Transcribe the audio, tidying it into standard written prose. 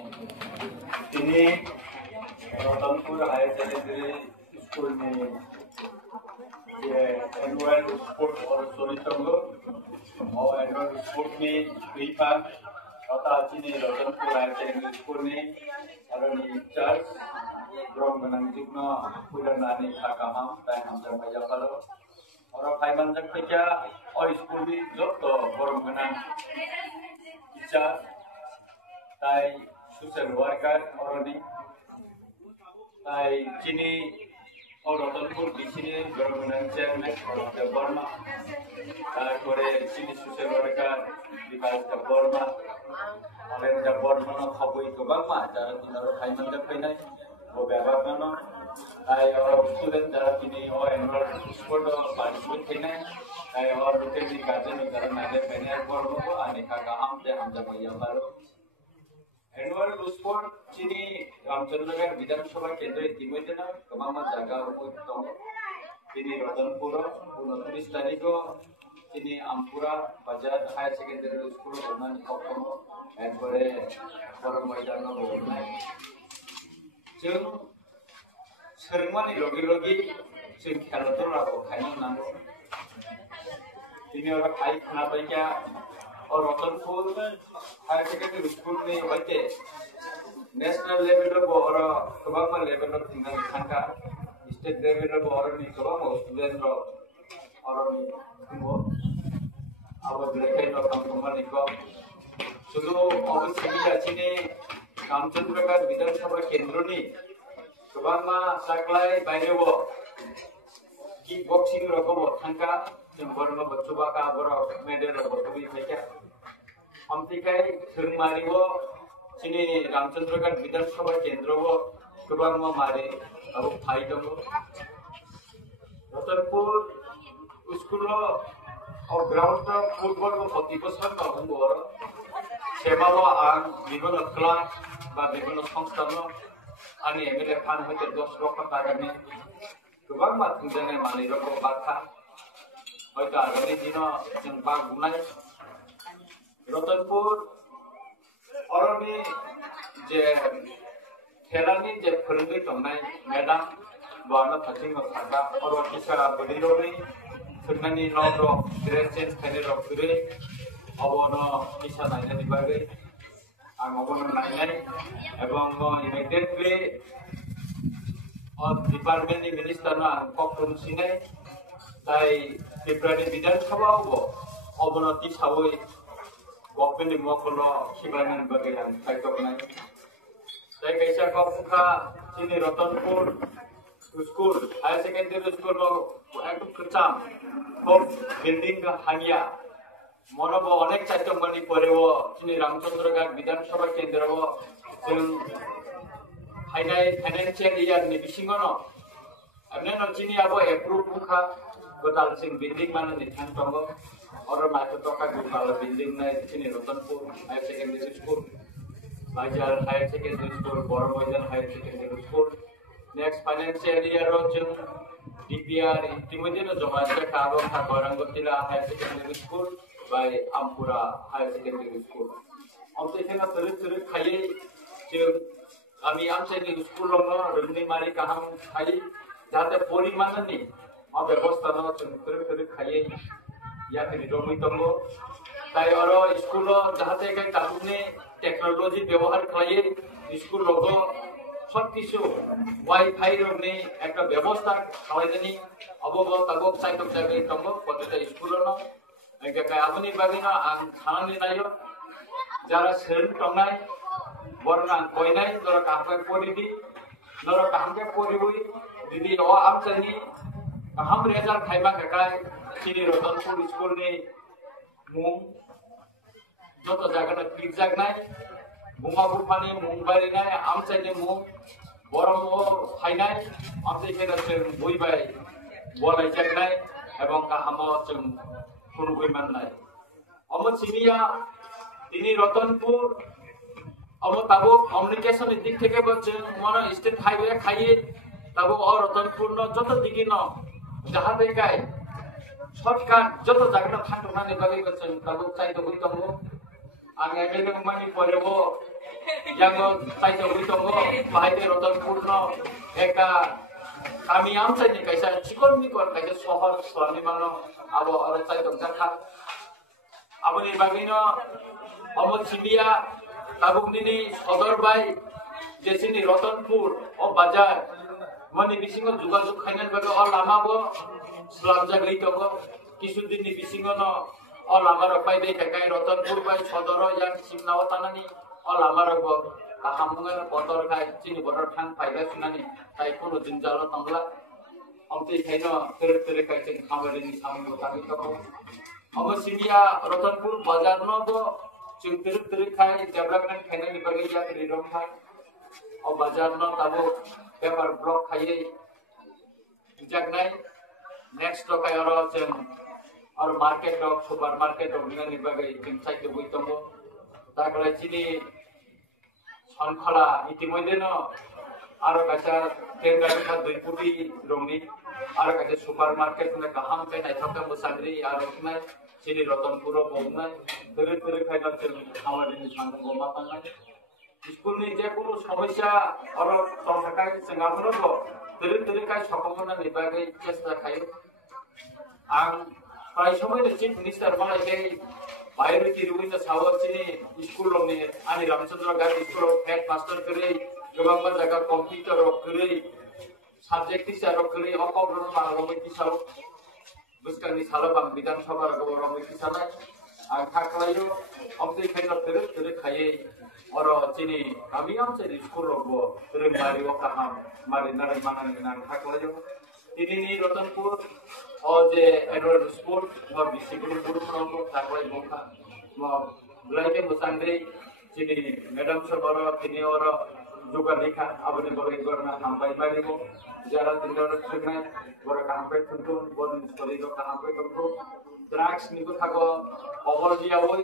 ini Rotangpur Higher Secondary School में ये annual sport और सोलिटंगो और एनुअल स्पोर्ट में FIFA kota ini Rotangpur Higher Secondary School में और इंचार्ज ब्रॉम गनांजिकनो कुलनानी खाकामा ताई हम जब मजा करो और भाई बंदक पे क्या और स्कूल भी जो तो ब्रॉम गनां इंचार्ज ताई सोशल वर्कर और नी ताई चिनी और रतनपुर बिचिनी ब्रॉम गनां चेयरमैन और बर्मा ताई कोरे चिनी सोशल वर्कर विकास का बर्मा और जब बर्मा न खबुई तो बर्मा जरा तिनारो भाई बंदक पे नहीं वो व्यवहार करना ताई और स्टूडेंट जरा किन्हीं और एनुअल स्पोर्ट और पार्टिसिपेट करना ताई और रुके भी गार्जियन जरा नाले पहने और वो आने का काम दे हम जब ये हमारो एनुअल स्पोर्ट चिनी रामचंद्रनगर विधानसभा केंद्र इतिमध्ये ना कमामा जागा उपलब्ध चिनी रतनपुर 29 तारीख को चिनी आमपुरा बाजार हायर सेकेंडरी स्कूल ओनान कपम एकबारे बरम मैदान बोलनाय जों सोरमानि लगे जों खेलाथ' रावखौ खायनो नांगौ दिनै और खाय खोनाबाय क्या और रतनपुर हायर सेकेंडरी स्कूल में होते नेशनल लेवल रो और गोबां लेवल रो थिंगा थांगा स्टेट लेवल रो और नि गोबां स्टूडेंट रो और नि थिंगो आबो ब्लेकै रो कंपनी को शुरू अवश्य जाचिने रामचंद्रनगर विधानसभा केंद्रनि गोबां साग्लाय बायरेवो कि बॉक्सिंग रखबो थांगा जों बरनो बच्चोबा का बरो मेडल बटबि फैका हमतिकाय सोरमारिवो चिनि रामचंद्रनगर विधानसभा केंद्रवो गोबां मारे अब फाइ दङ रतनपुर स्कूलो और ग्राउंड फुटबल को प्रतिबछर कहंगो सेवालो आं विभिन्न क्लाब बा विभिन्न संस्थानो आंनि एमएलए फान होते 10 लाख टाकानि गोबां माथुंजानाय मालिरखौ बाथा हयতো आगामी दिनाव जों बागुनाय रतनपुर अरनि जे खेलानि जे फोरोंगिरि दंनाय मेडाम बानो थाथिं थागा और टिचारा बदिरनि फोरोंनायनि नंगौ ग्रेड चेन्ज खायनो रखुरे अबनो टिचा नायनायनि बागै आं अबनो नायनाय एवं इमिडिएटली और डिपार्टमेंट मिनिस्टर ना कक्रुम सिने ताई फेब्रुआरी विधानसभाव अवनति सावै गभर्नमेंट मकल सिबारमेंट बागै आं सायख'नाय ताई कैसा कफुखा चिनि Ratanpur school higher secondary school एकदम कच्चाम खूब बिल्डिंग हागिया मनबो अनेक चाइतंबानि परेवो चिनि रामचंद्रनगर विधानसभा केंद्रव जों फाइनेंशियल ईयर नि बिसिङाव अपने नचिनि अब एप्रूव बुखा गोदाल सिंह बिल्डिंग माने निथां दङ और माथो टका गोदाल बिल्डिंग नै चिनि रतनपुर हायर सेकेंडरी स्कूल बाजार higher secondary school Barmaidan higher secondary school next financial year जों डीपीआर इतिमध्ये जमा जाखाबो गरंगतिला हायर सेकेंडरी स्कूल बाय आमपुरा हायर सेकेंडरी स्कूल अमतेखेना थोरै खायै जों आमी आमसाइनि स्कूलाव रोंनि मारि गाहाम खायै जाहाथे परिमाणनि व्यवस्था न जों थोरै खायै याखिनि दमै दङ ताई और स्कूलाव जाहाथे गासैनि टेक्नोलॉजी व्यवहार खायै स्कूलाव सब किछु वाईफाई रोनि एक व्यवस्था खालायनायनि अबो तागो साइटक जागै दङ प्रत्येक स्कूलाव एका आबनि बागैनो आं खानानै नायो जारा सोर दंनाय बरना कोइनाय नर कामके पडिदि नर कामके पडिबुई दिदी ओ आमचनि हम रिजल्ट खाइबा काय चिनि रतनपुर स्कूल नि मुं जत जागना क्लिक जागनाय मुंगा बुफानि मुं बारिनाय आमचनि मुं बरमो फाइनाय आमचनि जों बुइबाय बलाय जागनाय एवं काहामो जों खुनुबुइ माननाय अमचिनिया दिनै रतनपुर अब ताबो कम्युनिकेशन दिक থেকে বলছে মনে স্টেট হাইওয়ে খাইয়ে তাবো और रतनपुर न जत दिगि न जहाँ देखाय शॉर्टकट जत जागना थांनानै बागै बचन Tabo चाइतो बुइतंगो ang MLA mani porebo yang taito bitongo bahite Ratanpurno eka kami amsa ni kaisa chikon mikon kaisa sohor swami mano abo aro taito jakha abo ni bagino Amot Sidia tabuk nini sodor bai jesini Ratanpur o bazar mani bisingo jogaযোগ খাইনার বাগে অ লামাবো স্লামজাগ রিতগো কিছুদিন ni bisingo no অ লামার পাই দেই কাই Ratanpur bai সদর yang simnawa tanani অ লামার গো কাহামুঙ্গের বদর খাই চিনি বদর ঠাং পাইলা শুনানি তাই কোনো জিনজালো তংলা অমতে খাইনো তেরে তেরে কাই চিন খামারিনি সামগো তাগি তগো Amot Sidia Ratanpur bazar no go চিন তেরে তেরে খাই ডেভেলপমেন্ট খাইনানি বাগে ya রিরম খাই অ bazar no তাবো পেপার ব্লক খাইয়ে জাগনাই নেক্সট টকাই আর আছেন আর মার্কেট ডক সুপার মার্কেট ডক নিনা নিবাগে চিন সাইতে বইতঙ্গ তাকলে চিনি সনখলা ইতিমধ্যে ন আরো কাছে কেন্দ্রের পর 2 কোটি রংনি আরো কাছে সুপার মার্কেট নে কাহাম পে নাই থকা মুসাগরি আর ওখানে চিনি Ratanpur বউনাই ধরে ধরে খাইলা চিন আমাদের সামনে গোমা পাঙ্গাই স্কুলনি যে কোনো সমস্যা আর সংখ্যায় সিঙ্গাপুরও ধরে ধরে কাই সকমনা নিবাগে চেষ্টা খায় আং প্রায় সময় চিফ মিনিস্টার বানাইলে বাইরে তিরুবিন্দা সাওয়াচিনি স্কুল লনে আনি রামচন্দ্র গার স্কুল হেড মাস্টার করে গোবাংবা জায়গা কম্পিউটার করে সাবজেক্ট টিচার করে অপগ্রহণ বাংলা কিসাও বুঝকানি সালাবাং বিধানসভার গৌরব কিসানাই আর থাকলাইও অমতে খাইনা ধরে ধরে খাইয়ে আর চিনি আমি আমছে স্কুল রব ধরে মারি ও কাহাম মারি নারে মানানি না থাকলাইও তিনি Ratanpur ও যে এডওয়ার্ড স্কুল বা বিসিগুলো পুরো প্রঙ্গ থাকলাই মোকা লাইকে মুসাংরে চিনি ম্যাডাম সবার তিনি ওর যোগা লেখা আবনি বলে করনা হামবাই বাড়িবো যারা তিনজন শুনে বড় কামপে তুলতুন বড় শরীর কামপে তুলতুন ড্রাগস নিকো থাকো অবল দিয়া ওই